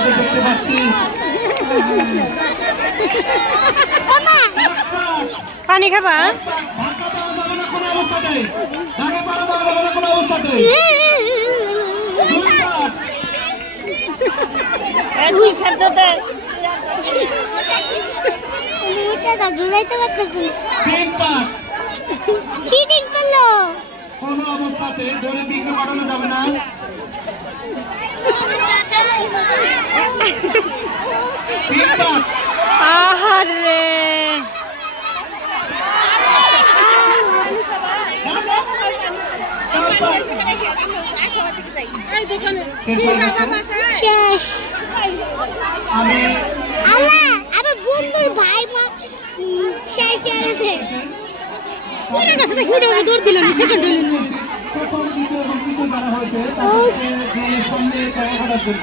দর্শকদের দেখতে পাচ্ছি। পানি খাবা? ধাক্কা দেওয়া যাবে না কোনো অবস্থাতেই, ধাক্কা পাড়া দেওয়া যাবে না কোনো অবস্থাতেই। দুই পাক তিন পাক কোনো অবস্থাতে দড়ি বিঘ্ন ঘটানো যাবে না। তিন পাক আহারে চার পাক শেষ আমি আল্লাহ আমার বন্ধুর ভাই মা শেষ হয়েছে ওরে কাছে দেখি ওটা দৌড় দিল না সেকেন্ড হলো না প্রথম দ্বিতীয় এবং তৃতীয় যারা হয়েছে তাদেরকে দিয়ে সামনে জায়গা করার জন্য।